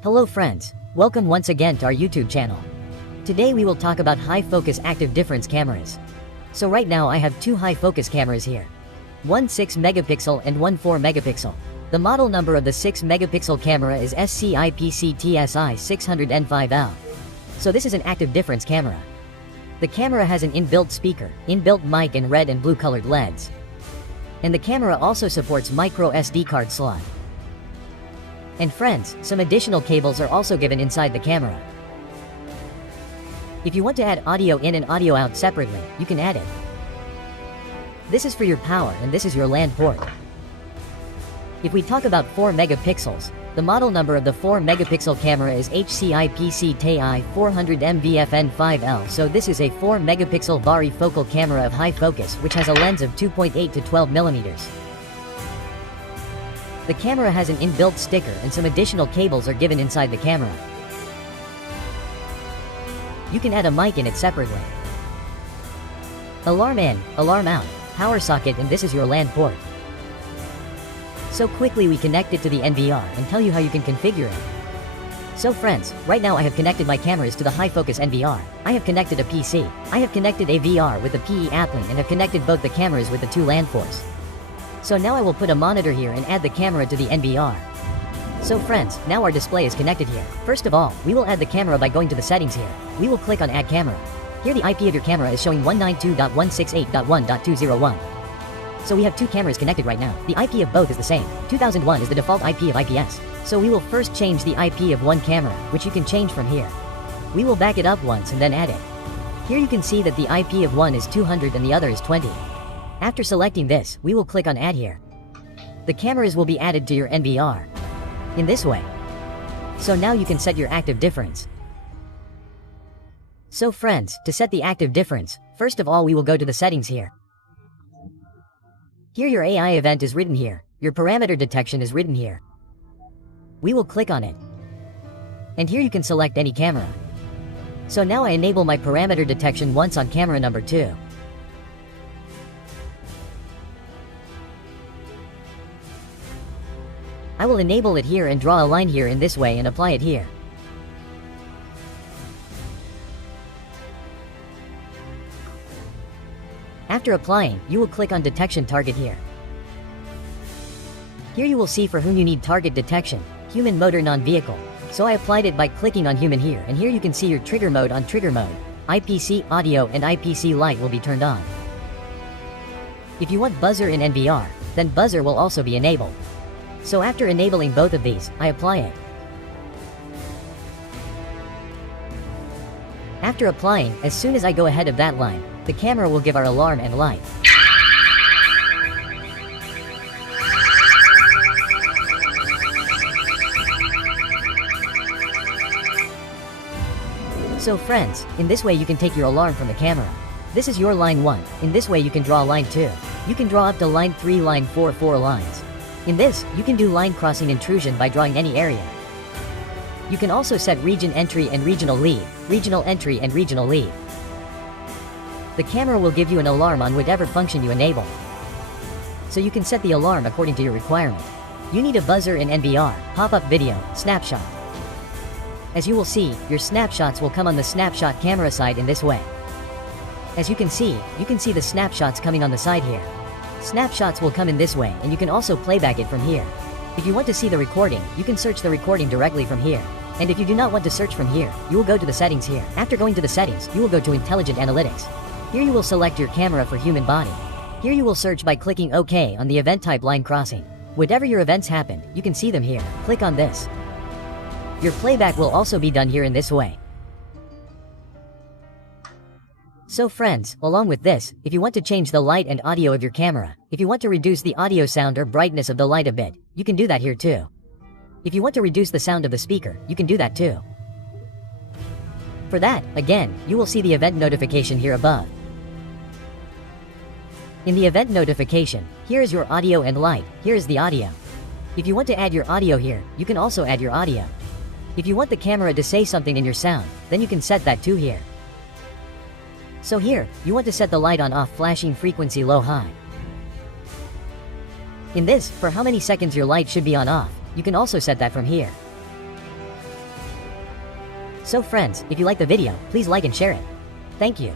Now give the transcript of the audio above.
Hello friends, welcome once again to our YouTube channel. Today we will talk about high focus active difference cameras. So right now I have two high focus cameras here. One 6 megapixel and one 4 megapixel. The model number of the 6 megapixel camera is SCIPC-TSI 600N5L. So this is an active difference camera. The camera has an inbuilt speaker, inbuilt mic and red and blue colored LEDs. And the camera also supports micro SD card slot. And friends, some additional cables are also given inside the camera. If you want to add audio in and audio out separately, you can add it. This is for your power and this is your LAN port. If we talk about 4 megapixels, the model number of the 4 megapixel camera is HCIPC-TI 400MVFN5L. So this is a 4 megapixel varifocal camera of high focus which has a lens of 2.8 to 12 millimeters. The camera has an inbuilt sticker and some additional cables are given inside the camera. You can add a mic in it separately. Alarm in, alarm out, power socket, and this is your LAN port. So quickly we connect it to the NVR and tell you how you can configure it. So friends, right now I have connected my cameras to the high focus NVR. I have connected a PC. I have connected a VR with the PE appling and have connected both the cameras with the two LAN ports. So now I will put a monitor here and add the camera to the NVR. So friends, now our display is connected here. First of all, we will add the camera by going to the settings here. We will click on add camera. Here the IP of your camera is showing 192.168.1.201. So we have two cameras connected right now. The IP of both is the same. 2001 is the default IP of IPS. So we will first change the IP of one camera, which you can change from here. We will back it up once and then add it. Here you can see that the IP of one is 200 and the other is 20. After selecting this, we will click on add here. The cameras will be added to your NVR. In this way. So now you can set your active difference. So friends, to set the active difference, first of all we will go to the settings here. Here your AI event is written here. Your parameter detection is written here. We will click on it. And here you can select any camera. So now I enable my parameter detection once on camera number 2. I will enable it here and draw a line here in this way and apply it here. After applying, you will click on detection target here. Here you will see for whom you need target detection, human motor non-vehicle. So I applied it by clicking on human here, and here you can see your trigger mode on trigger mode. IPC audio and IPC light will be turned on. If you want buzzer in NVR, then buzzer will also be enabled. So after enabling both of these, I apply it. After applying, as soon as I go ahead of that line, the camera will give our alarm and light. So friends, in this way you can take your alarm from the camera. This is your line 1, in this way you can draw line 2. You can draw up to line 3, line 4, 4 lines. In this, you can do line crossing intrusion by drawing any area. You can also set region entry and regional leave, regional entry and regional leave. The camera will give you an alarm on whatever function you enable. So you can set the alarm according to your requirement. You need a buzzer in NVR, pop-up video, snapshot. As you will see, your snapshots will come on the snapshot camera side in this way. As you can see the snapshots coming on the side here. Snapshots will come in this way and you can also playback it from here. If you want to see the recording, you can search the recording directly from here. And if you do not want to search from here, you will go to the settings here. After going to the settings, you will go to Intelligent Analytics. Here you will select your camera for human body. Here you will search by clicking OK on the event type line crossing. Whatever your events happen, you can see them here. Click on this. Your playback will also be done here in this way. So friends, along with this, if you want to change the light and audio of your camera, if you want to reduce the audio sound or brightness of the light a bit, you can do that here too. If you want to reduce the sound of the speaker, you can do that too. For that, again, you will see the event notification here above. In the event notification, here is your audio and light, here is the audio. If you want to add your audio here, you can also add your audio. If you want the camera to say something in your sound, then you can set that too here. So here, you want to set the light on off flashing frequency low high. In this, for how many seconds your light should be on off, you can also set that from here. So friends, if you like the video, please like and share it. Thank you.